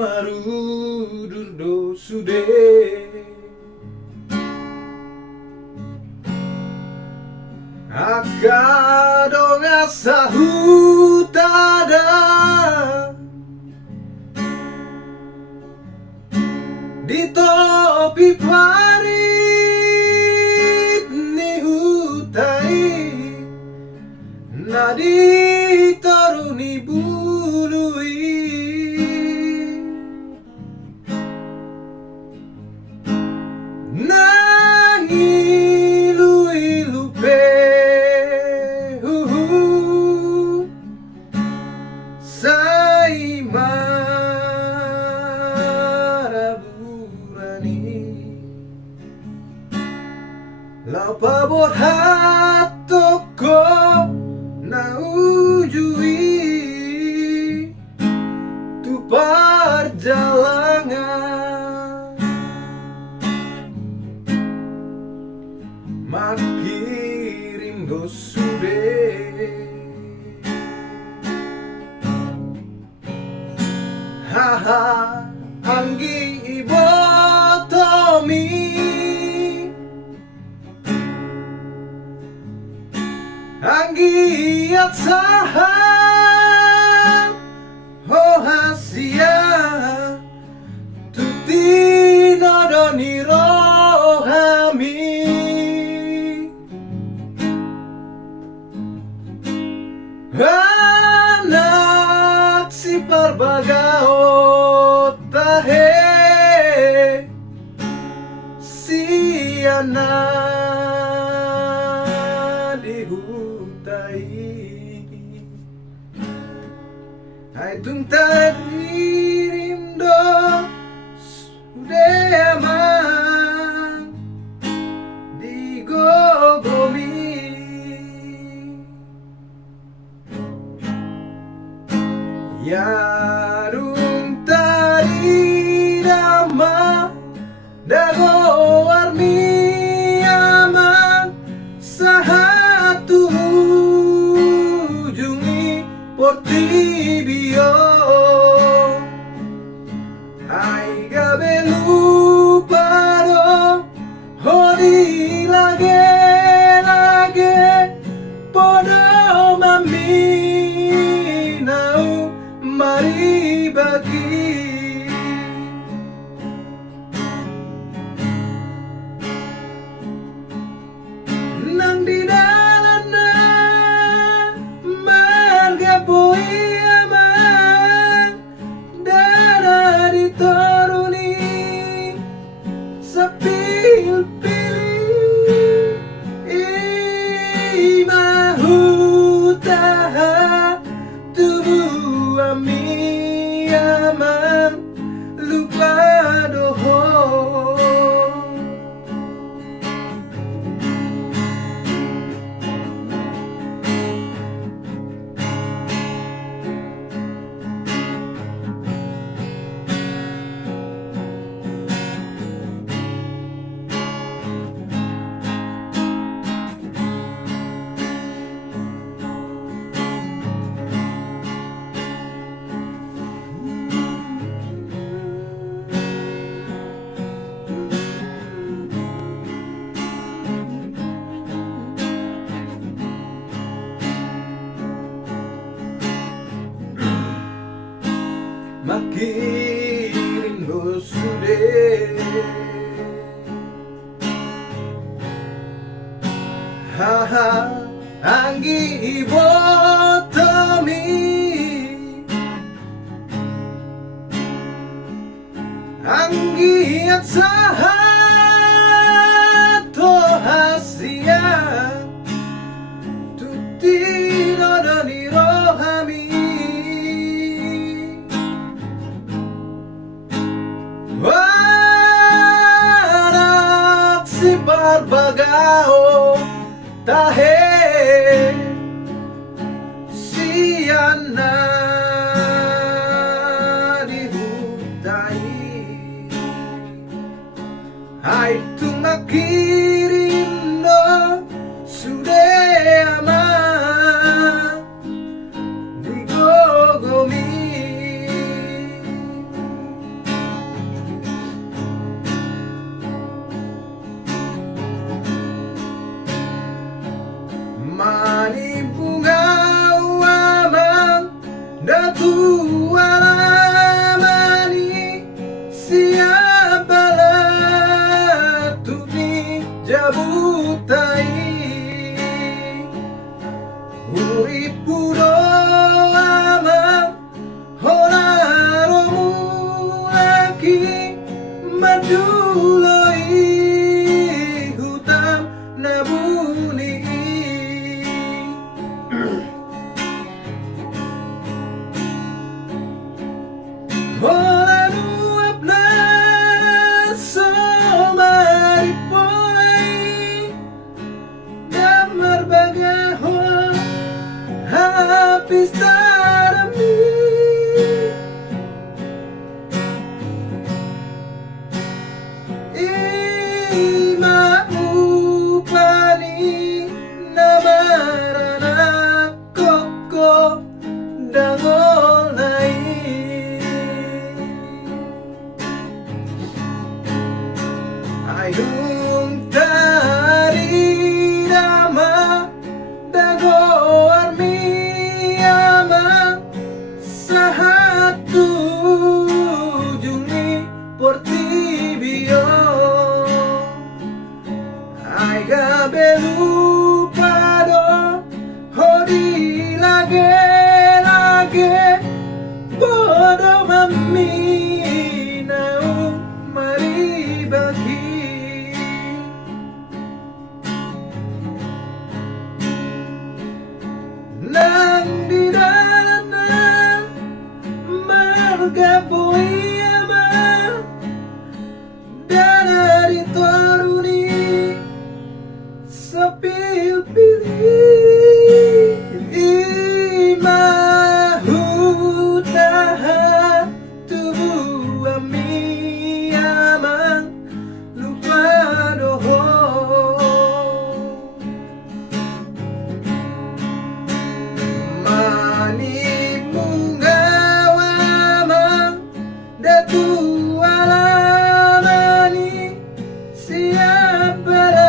marudur sude akadong asahutada di topi parit ni hutai nadi taruni bului nangi lui lupe sai maraburani lapabot hatoko na ujui tu perjalanan makirim gosude haha anggi ibotomi anggi atsaham oh hasia tuti nodoni rohami anak si parbagao tahe si anak dihutai ay tuntaririm do sudeman digogomi yarung tari dama dago armi ama sahatu jungi portibio ay gabelu paro hori lage podo mami mari bagi nang di dalana marga boi aman dara ditoruni sapil pilih imahutaha tubuh ami aman lupa doho makirim gosude haha anggi ibotomi anggi atsahato hasia tuti nodoni rohami warat si barbagao tahe si anak dihutai ay tumakirim no sude aman digogomi Datu alamani siapalah tuni jabutai urip puro ama horaromu lagi maduloi hutam nabuni Hola nuebla somari polai damar bagaho habis tarami ima upani namarana koko dangolai Ayung tari dama dago armi ama sahatu jungi portibio ay gabelu pado hodi lage podo mami nau mari bagi nang di dana marga poema dana di toruni sepil pilih ima hutaha tubuh ami amang lupa doho Datu alamani siapalah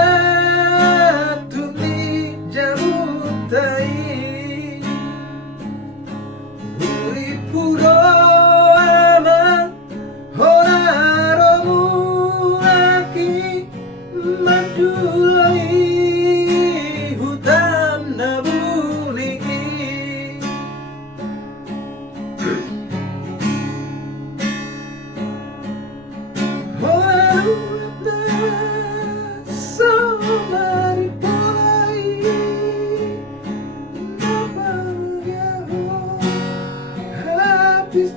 tuni jabutai urip puro ama horaromu laki maduloi hutam nabuni Somari polai napagaho habis